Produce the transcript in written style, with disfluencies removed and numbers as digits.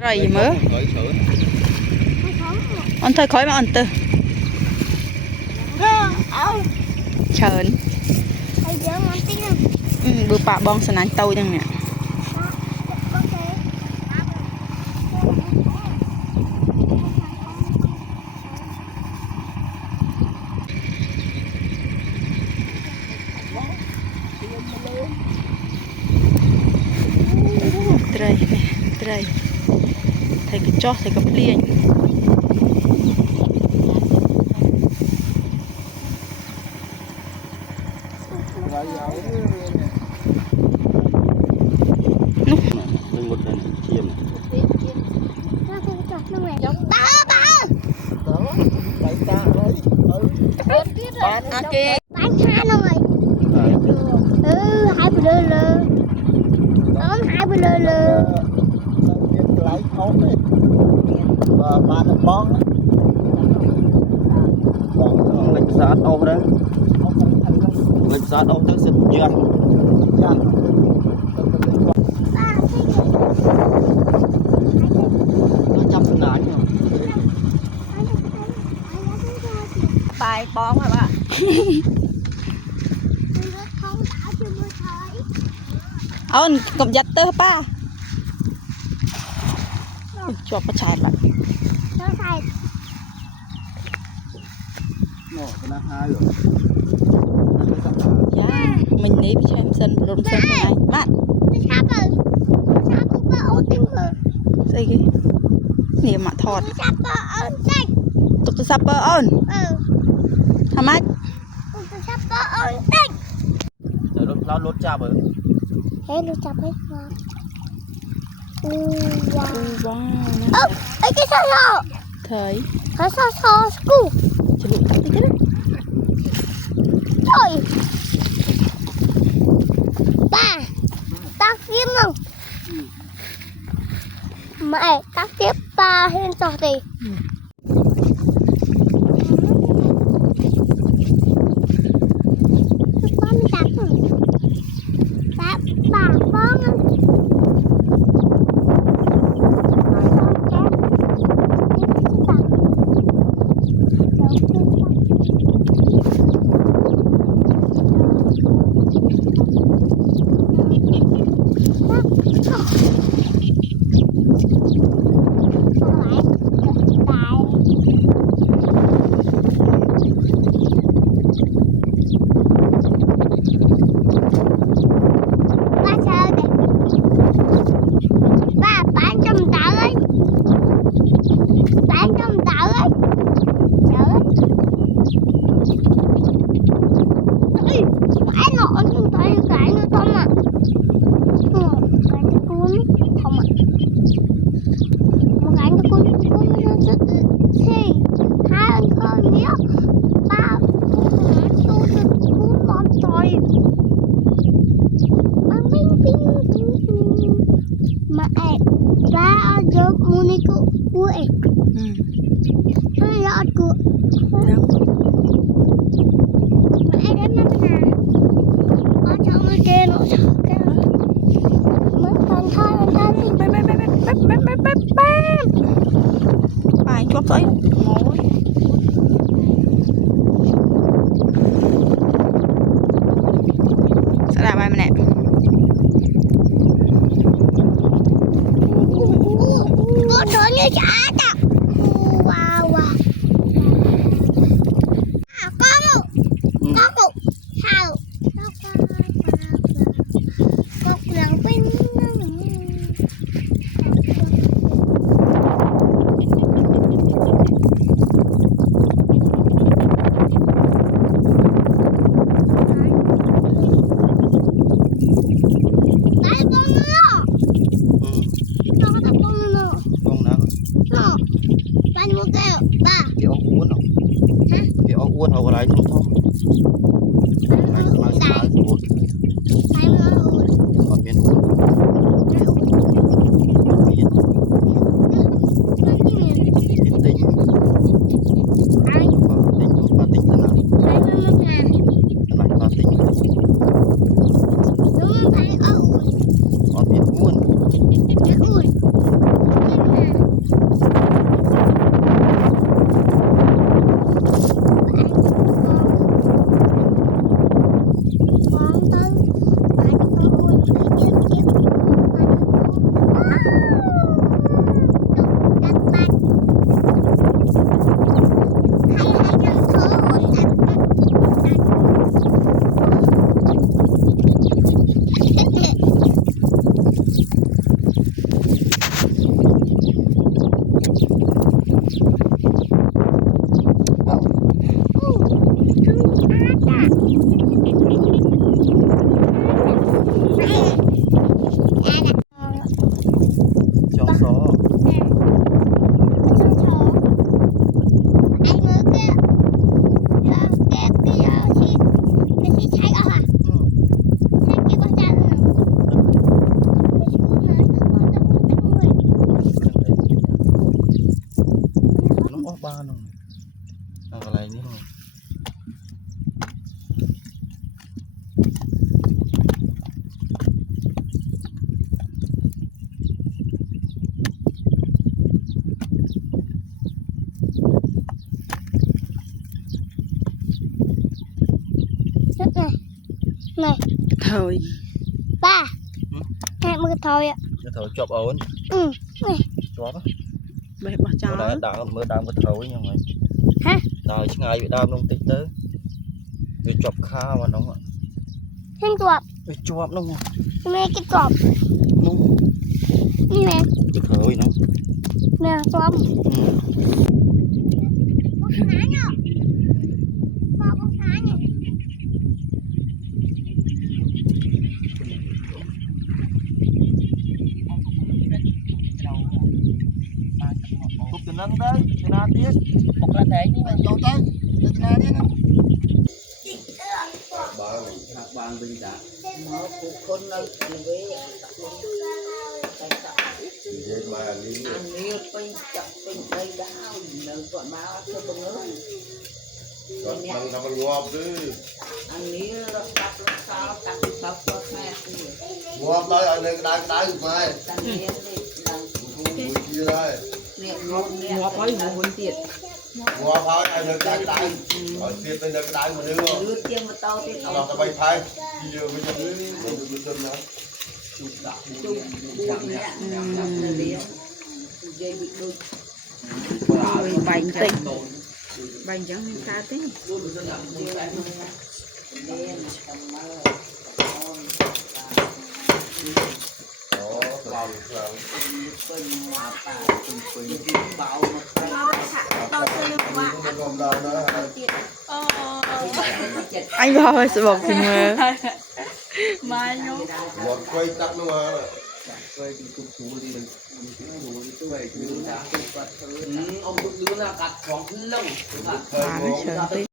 Rồi mớ on thôi khói mà on từ chờn bữa bà bong sẵn anh tâu chẳng nè trời nè trời thầy cứ cho thầy cứ liền ok bánh tha rồi hai bữa lơ lơ ốm hai bữa lơ lơ lấy thốn đi và ba là bón lịch sát ôm đấy lịch sát ôm tới xịt chưa nó chăm sinh nãy bài bón hả bạn ông cầm giặt tơ ba cho nó chặt lại dạ mình nếp cho em sân lộn sân này bạn gì cái niềm mà thọt tục tôi sắp ơn tham ách rồi nó lốt cha bởi hết nó chặt hết vào wow ấy cái sao sao thấy sao scu chỉ lụi tắt đi thế đấy trời ba tắt kiếm không mẹ tắt tiếp ba hen cho thì con tắt tắt bà con bài chóp tới sẽ là bài mà nè con thở như chả ta wow wow con sao con lần quên uốn hoặc là trong thôn còn miền uốn ចង់ស nó có ba nó cái này nữa này thôi ba hai mươi thôi ạ cái thầu chọc ổn này chọc á mẹ bỏ bữa cháu nay đào mới đào cái thầu ấy nhưng mà hả đào chứ ngày bị đào nông tích tới bị chọc kha mà nó thêm chuột bị chọc nó mẹ cái chuột nó như nè cái thầu ấy nó nè chuột cục từ nâng đấy từ nào tiếc một lần đấy nhưng mà vô tới từ nào tiếc bạn bình đã nó cũng con lâu với anh yêu quanh chặt quanh đây đau nở còn máu cho bông ơi Còn nó ngọt chứ. anh yêu nó cắt nó sao cắt bắp bắp mẹ Ngọt đây ở đây cái đáy mày. anh yêu đi làm Gì đây? nè ngọt ấy ngọt tiệt Ngọt thôi ở đây cái đáy. Ở kia bên đây cái đáy mà đưa không? đưa tiêm mà tao tiết Nó ta bay phai. Bây giờ bây giờ cứ chân nó. chung buồn nhẹ là liền dây bị đôi rồi bánh tịnh bánh chẳng nên ta thế Đó, làm làm. Nó còn đâu nữa. anh bao giờ sẽบอกคุณมือ Ngọt quay tắt nó mà. ông đứa là cắt khoảng lông bà nó chờ tí